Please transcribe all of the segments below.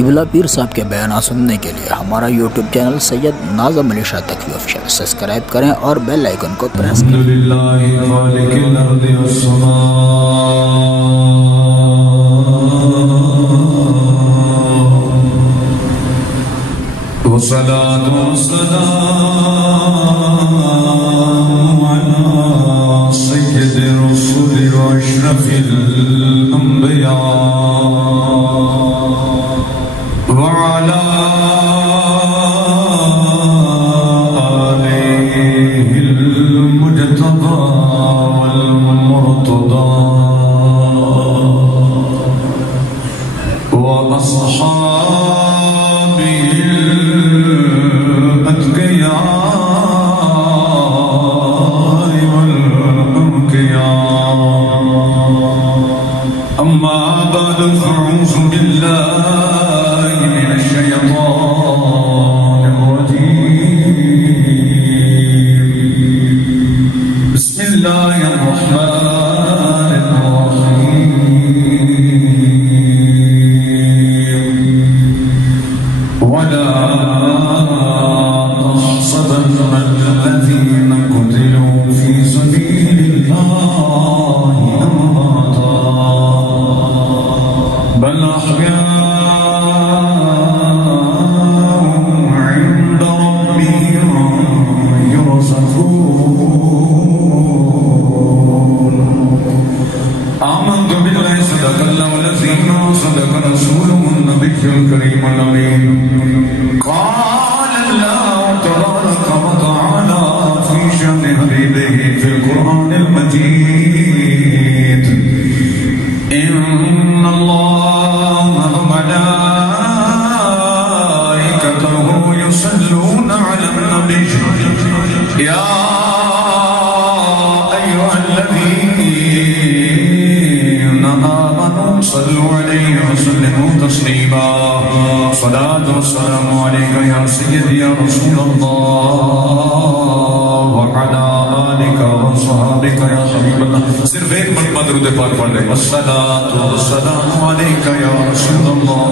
قبلہ پیر صاحب کے بیانات سننے کے لیے ہمارا یوٹیوب چینل سید ناظم علی شاہ تقوی آفیشل سبسکرائب کریں اور بیل آئیکن کو پریس کریں۔ الحمدللہ خالق الارض والسماء والصلاة والسلام على سید الرسول واشرف الانبیاء وعلى آله المجتبى والمرتضى وأصحابه الأتقياء والأنقياء أما بعد فأعوذ بالله من الشيطان الرجيم بسم الله الرحمن الرحيم ولا تحسبن الذين قتلوا في سبيل الله أمواتا بل أحياء عند ربهم يرزقون آمنت بالله صدق الله العظيم وصدق رسوله النبي الكريم الأمين قال الله تبارك وتعالى في شأن حبيبه في القرآن المجيد إن الله وملائكته يصلون على النبي يا أيها الذين آمنوا صلوا عليه وسلموا تسليما صلاة والسلام عليك يا سيدي يا رسول الله وعلى آلك وصحابك يا حبيب الله صرف ایک مرتبہ درود پاک پڑھ لیں الصلاة والسلام عليك يا رسول الله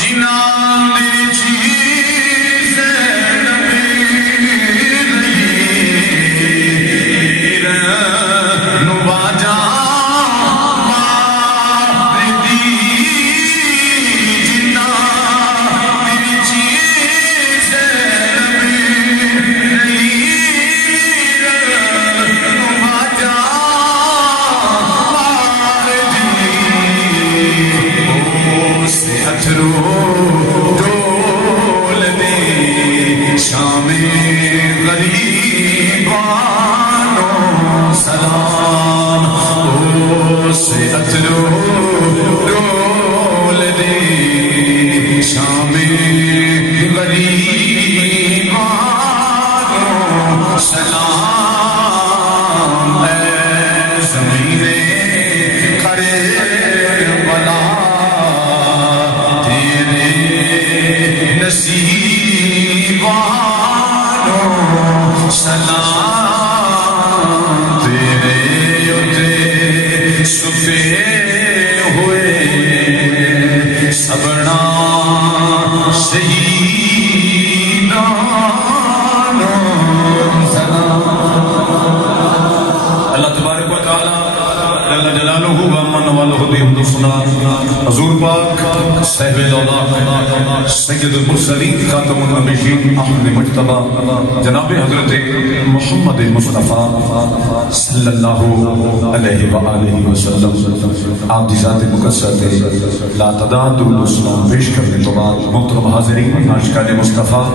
جنا میری چیز میں غریبانو سلام اے ضمیر کربلا تیرے نصیبانو سلام تیرے اتے صفے ہوئے سبنا شہیدانو سلام. اللہ تبارک و تعالی جل جلالہ و من والہ دی حمد و ثنا حضور پاک صاحب دولت سید المرسلین خاتم النبیین احمد مجتبی جناب حضرت محمد مصطفیٰ صلی اللہ علیہ وآلہ وسلم آپ دی ذات مقدسہ تے لا تعداد درود و سلام پیش کرنے تو بعد محترم حاضرین عاشقان مصطفیٰ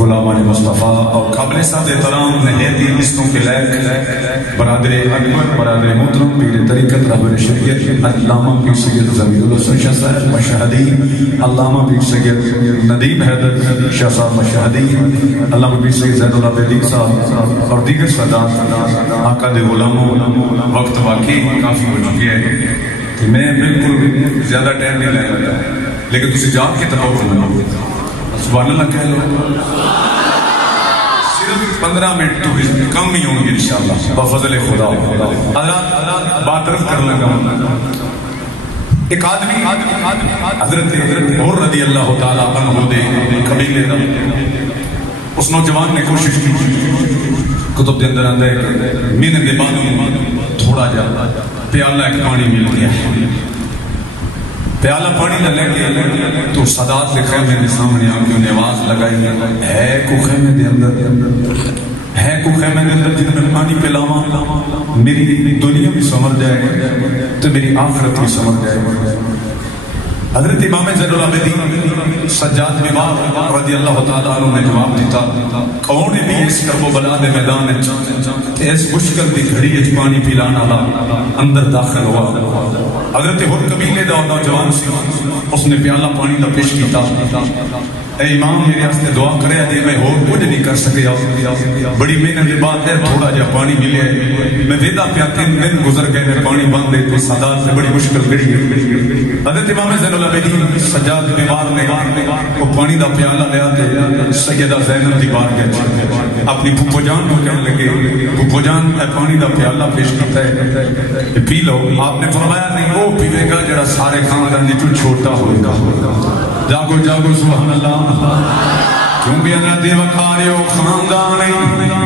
غلامان مصطفیٰ اور قابل سعادت احترام نہایتی عزتوں کے لائق برادر اکبر برادر محترم پیر طریقت رہبر شریعت علامہ پیر سید زمین الحسن شاہ صاحب مشاہدی علامہ پیر سید ندیم حیدر شاہ صاحب مشاہدی علامہ پیر سید زید اللہ بیدیق صاحب اور دیگر سادات آقا دے غلاموں وقت واقعی کافی ہو چکی ہے کہ میں بالکل زیادہ ٹائم نہیں لائے ہوتا لیکن تسی جان کے طرح کرنا سبحان اللہ کہہ لو صرف 15 منٹ تو کم ہی ہوں گے انشاءاللہ بفضل خدا حضرات بات رفت کر لگا ایک آدمی حضرت اور رضی اللہ تعالیٰ عنہ دے قبیلے دا اس نوجوان نے کوشش کی کتب دے اندر آندہ ہے کہ مہینے دے بعد تھوڑا جا پیالہ ایک پانی مل گیا پیالہ پانی نہ لے کے تو صدات کے خیمے دے سامنے آنکھوں نے آواز لگائی ہے کو خیمے دے اندر ہے کو خیمے دے اندر جن میں پانی پلاواں میری دنیا بھی سمر جائے تو میری آخرت بھی سمر جائے. حضرت امام زین العابدین سجاد امام رضی اللہ تعالیٰ عنہ نے جواب دیتا کون بھی اس کرب و بلا دے میدان اس مشکل دی گھڑی اچ پانی پلانا اندر داخل ہوا. حضرت ہر قبیلے دا نوجوان سی اس نے پیالہ پانی دا پیش کیتا اے امام میرے ہستے دعا کرے دے میں اور کچھ نہیں کر سکیا بڑی محنت کے بعد تھوڑا جا پانی ملے میں ویدا پیا 3 دن گزر گئے میں پانی بند دے تو سادات سے بڑی مشکل گھڑی ہے. حضرت امام زین العابدین سجاد بیمار نے وہ پانی دا پیالہ لیا تے سیدہ زینب دی بار گیا اپنی پھپھو جان کو کہنے لگے پھپھو جان اے پانی دا پیالہ پیش کرتا ہے پی لو. آپ نے فرمایا نہیں وہ پیوے گا جڑا سارے خاندان وچوں چھوٹا ہوئے گا. جاگو جاگو سبحان اللہ کیونکہ انا دے وقاریو خاندان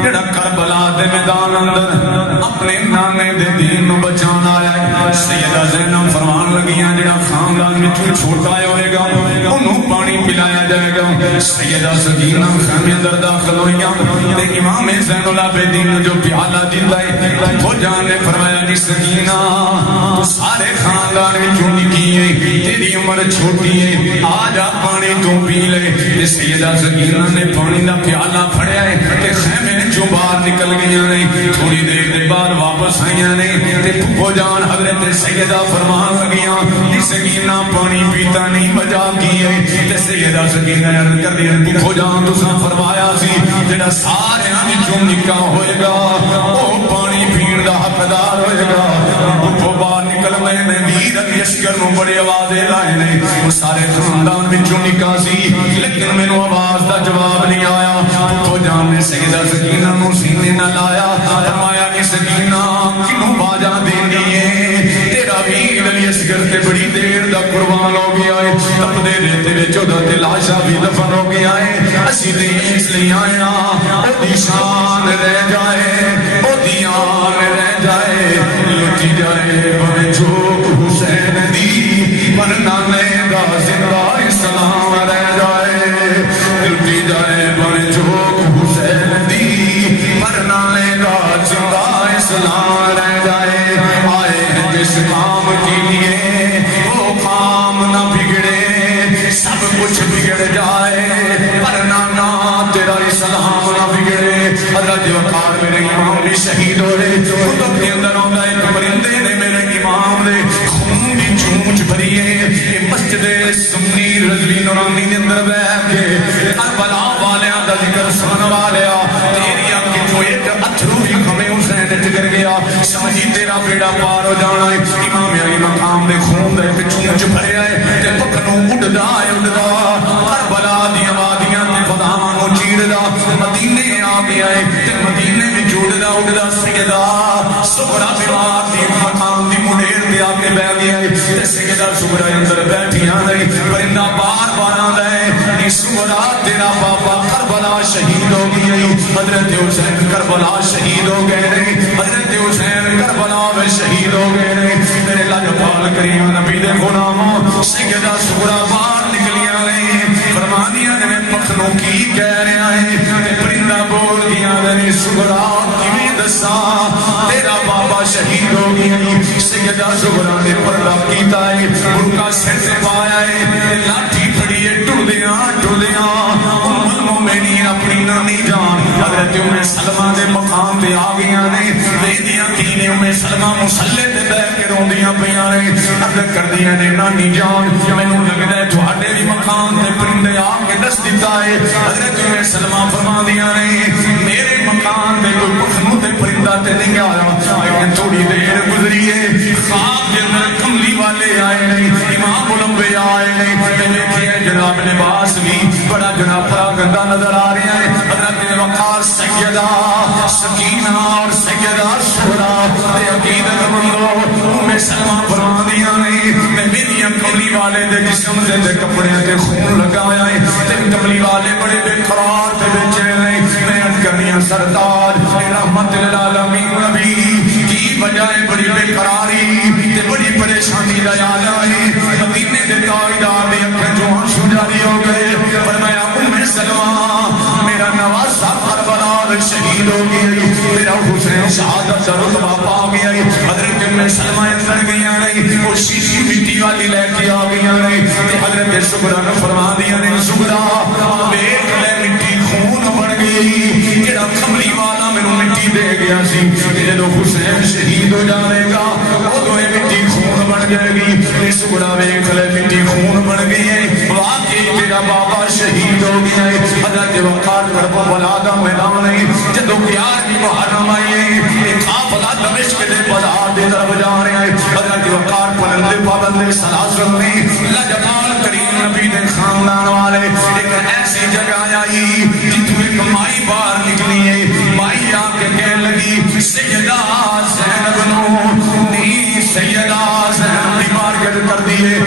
جڑا کربلا دے میدان اندر اپنے نانے دے دین نو بچان آیا ہے. سیدہ زینب فرمان لگیاں جڑا خاندان وچوں چھوٹا ہوئے گا انہوں پانی پلایا جائے گا. سیدہ سکینہ خیمے اندر داخل ہوئیاں تے امام زین العابدین جو پیالہ دیتا ہے وہ جان نے فرمایا جی سکینہ تو سارے خاندان وچوں نکی ہے تیری عمر چھوٹی ہے آج آپ پانی تو پی لے. سیدہ سکینہ نے پانی دا پیالہ پھڑیا ہے کہ خیمے جو باہر نکل گیا نہیں تھوڑی دیر دے بعد واپس آئیاں نہیں تے پھپھو جان حضرت سیدہ فرمان لگیاں جی سکینہ پانی پیتا نہیں بجا کی ہے. تے سیدہ سکینہ عرض کر دیا پھپھو جان تساں فرمایا سی جڑا سارے وچوں نکا ہوئے گا وہ پانی پین دا حقدار ہوئے گا. پھپھو باہر نکل میں نے ویر علی اصغر نو بڑے آوازیں لائے نہیں وہ سارے خاندان وچوں نکا سی لیکن میں نو آواز دا جواب نہیں آیا. پھپھو جان نے سیدہ سکینہ نو سینے نہ لایا فرمایا کہ سکینہ کنوں باجا دینی ہے تیرا ویر علی اصغر تے بڑی دیر دا قربان ہو گیا ہے تب دے دیتے وچوں دا لاشا بھی دفن ہو گیا ہے اسی دے اس لیے آیا او دی شان رہ جائے او دی آن رہ جائے لٹی جائے بھوے چوک حسین دی پر نانے دا زندہ اسلام رہ جائے لٹی جائے بھوے چوک حسین دی پر نانے دا زندہ اسلام رہ جائے. آئے ہیں جس کام کے لیے وہ کام نہ بگڑے سب کچھ بگڑ جائے پر نانا تیرا اسلام نہ بگڑے. حضرت وقار میرے امام بھی شہید ہو رہے خطب کے اندر ہوتا ایک پرندے نے میرے امام دے خون کی چونچ بھری ہے مسجد سنی رضوی نورانی دے اندر بیٹھ کے کربلا والیاں دا ذکر سن والیا تیری اکھ جو ایک اتھرو بھی کھمے حسین ٹگر گیا سمجھی تیرا بیڑا پار ہو جانا ہے امام علی مقام دے خون دے تے چونچ بھریا ہے تے پکھنوں اڑدا ہے اڑدا کربلا دیاں وادیاں تے فضاواں نوں چیردا مدینے آ گیا ہے تے مدینے وچ اڑدا اڑدا سیدہ سغرا بیمار دی مقام دی منیر تے آ کے بیٹھ گیا ہے تے سیدہ سغرا اندر بیٹھیاں نہیں پرندہ بار بار آندا ہے اے سغرا تیرا بابا کربلا شہید ہو گیا ہے حضرت حسین کربلا شہید ہو گئے ہیں حضرت حسین کربلا میں شہید ہو گئے ہیں میرے لاجواب کریم نبی دے غلاموں سیدہ سغرا باہر نکلیاں نہیں فرمانیاں نے میں پکھنوں کی کہہ رہا ہے پرندہ بول دیا نے سغرا کیویں دسا تیرا بابا شہید ہو گیا سیدہ سغرا نے پردہ کیتا ہے برقع سر سے پایا ہے لاٹھی پھڑی ہے ٹردیاں ام المومنین اپنی نانی جان حضرت ام سلمہ دے مقام تے آ گیا نے دیدیاں کینے ام سلمہ مسلح تے بیٹھ کے روندیاں پیاں نے عرض کردیاں نے نانی جان مینوں لگدا ہے تہاڈے بھی مقام تے پرندے آ کے دس دیتا ہے حضرت ام سلمہ فرماندیاں نے میرے مقام تے کوئی پکھنوں تے پرندہ تے نہیں آیا لیکن تھوڑی دیر گزری ہے خواب کے اندر کملی والے آئے نہیں امام الانبیاء آئے نہیں میں دیکھے جناب لباس بھی بڑا جناب پراگندہ نظر آ رہے ہیں حضرت وقار سیدہ سکینہ اور سیدہ سغرا تے عقیدت مندو ام سلمہ فرماندیاں نہیں میں میری کملی والے دے جسم دے کپڑے تے خون لگایا ہے تے کملی والے بڑے بے قرار تے بے چین نہیں میں عرض کرنیاں سردار رحمت للعالمین نبی کی وجہ ہے بڑی بے قراری تے بڑی پریشانی دا یاد آئی مدینے دے تاجدار دے اکھیں جو آنسو جاری ہو گئے فرمایا ام سلمہ میرا نوازا کربلا میں شہید ہو گیا میرا حسین شہادت کا رتبہ پا گیا حضرت ام سلمہ اندر گیا نہیں وہ شیشی مٹی والی لے کے آ گیا نہیں حضرت سغرا نے فرما دیا نے سغرا دیکھ لے مٹی خون بن گئی جڑا کملی والا میرے مٹی دے گیا سی جدو حسین شہید ہو جانے گا ادو مٹی خون بن جائے گی سغرا ویکھ لے مٹی خون بن گئی ہے واقعی تیرا بابا شہید ہو گیا ہے حضرت وقار کربلا دا میدان ہے جدو 11ویں محرم آئی ہے ایک قافلہ دمشق دے بازار دے طرف جا رہے ہیں حضرت وقار پلندے پابندے سلاسل نے لاجواب کریم نبی دے خاندان والے ایک ایسی جگہ آئی جتوں ایک مائی باہر نکلی ہے مائی آ کے کہنے لگی سیدہ زینب نو نی سیدہ زینب دی مارکٹ کر دیے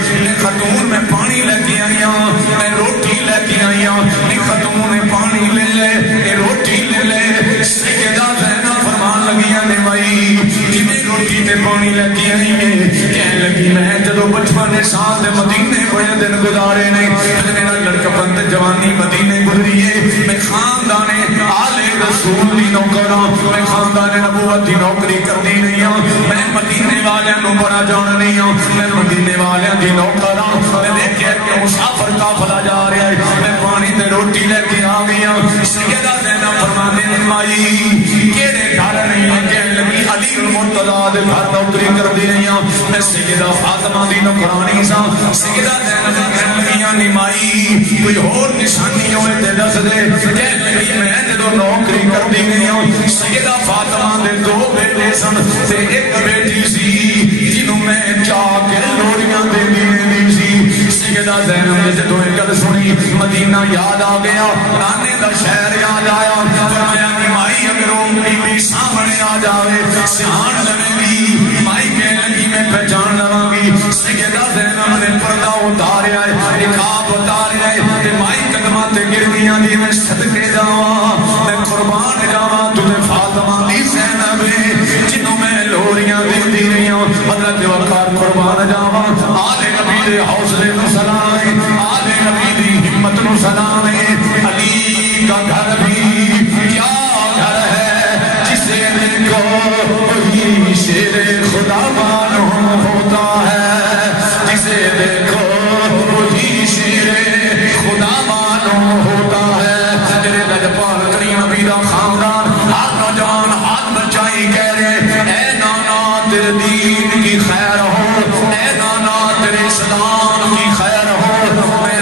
خاتون میں پانی لے کے آئی ہوں میں روٹی لے کے آئی ہوں خاتون نے پانی لے لے روٹی لے لے سیدہ زینب فرمان لگیاں نے بھائی جنہیں روٹی تے پانی لے کے آئی ہے کہنے لگی میں جدو بچپن سال دے مدینے بڑے دن گزارے نے میرا لڑکا بند جوانی مدینے گزری ہے میں خاندان آل رسول دی نوکر ہوں میں خاندان نبوت دی نوکری کرنی نہیں ہوں میں مدینے والے نو بڑا جان نہیں ہوں میں مدینے والے دی نوکر ہوں میں دیکھے کہ مسافر قافلہ جا رہا ہے میں پانی تے روٹی لے کے آ گیا سیدہ زینب فرمانے نے مائی کیڑے گھر نہیں ہے کہنے لگی علی المرتضی دے گھر نوکری کر دی نہیں ہوں میں سیدہ فاطمہ دی نوکرانی سا سیدہ زینب کہنے لگی نہیں مائی کوئی اور نشانی ہوئے تے دس دے کہنے لگی میں جدو نوکری کر دی نہیں ہوں سیدہ فاطمہ دے 2 بیٹے سن تے ایک بیٹی سی جنہوں میں جا کے لوڑیاں دے دی سی سیدہ زینب نے جدو ایک گل سنی مدینہ یاد آ گیا نانے دا شہر یاد آیا فرمایا کہ مائی اگر اونگلی بھی سامنے آ جاوے سیان لگے گی مائی کہنے لگی میں پہچان لگا گی سیدہ زینب نے پردہ اتاریا ہے نقاب اتاریا ہے مائی قدمہ تے گر گیا دی میں صدقے جاواں میں قربان جاواں تجھے فاطمہ دی زینب جنہوں میں لوریاں دی رہی ہوں حضرت وقار قربان جاواں آل نبی دے حوصلے نو سلام ہے آل نبی دی ہمت نو سلام ہے علی کا گھر بھی کیا گھر ہے جسے دیکھو وہی شیر خدا معلوم ہوتا ہے جسے دیکھو وہی شیر خدا معلوم ہوتا ہے تیرے لجپال کریم نبی دا خاندان ہاتھ نوجوان ہاتھ بچائی کہہ رہے اے نانا تیرے دین کی خیر ہو اے نانا تیرے اسلام کی خیر ہو میں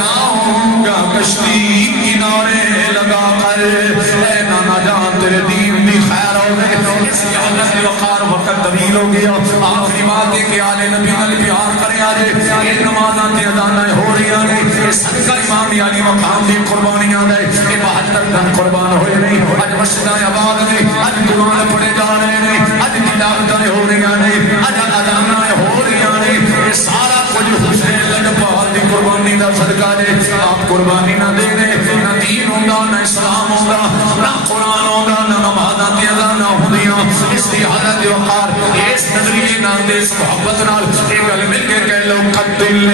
ہو گیا آخری بات ہے کہ آل نبی نال پیار کرے آجے یہ نمازاں تے اذاناں ہو رہی ہیں صدقہ امام علی مقام دی قربانیاں دے یہ 72 دن قربان ہوئے نہیں اج مسجداں آباد نے اج قرآن پڑھے جا رہے ہیں اج تلاوتاں ہو رہی ہیں اج اذاناں ہو رہی ہیں یہ سارا کچھ حسین لجپال دی قربانی دا صدقہ دے آپ قربانی نہ دے نہ دین ہوندا نہ اسلام ہوندا نہ قرآن ہوندا نہ نمازاں تے اذاناں ہوندیاں اس دی حالت وقار اس نظریے نال دے اس محبت نال ایک گل مل کے کہہ لو قتل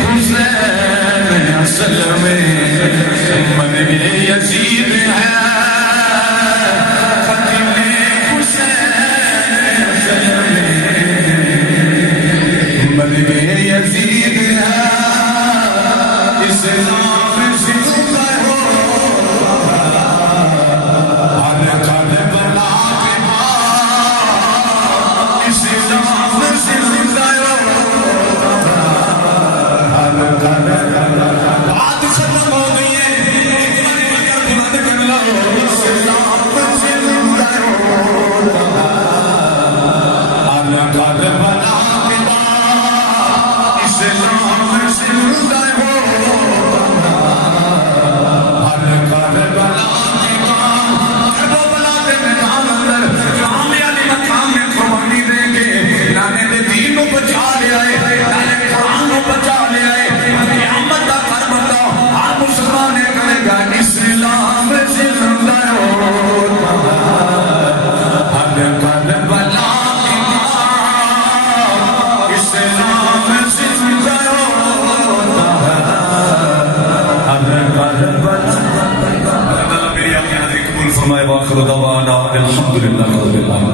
حسین اصل میں من یزید ہے یزید ہے اسلام زندہ ہو ہر کربلا کے بعد اسلام زندہ ہو ہر کربلا بات ختم ہو گئی ہے بند کر لو اسلام زندہ ہو ہر کربلا فرمائے واخر دعوانا الحمدللہ رب العالمین.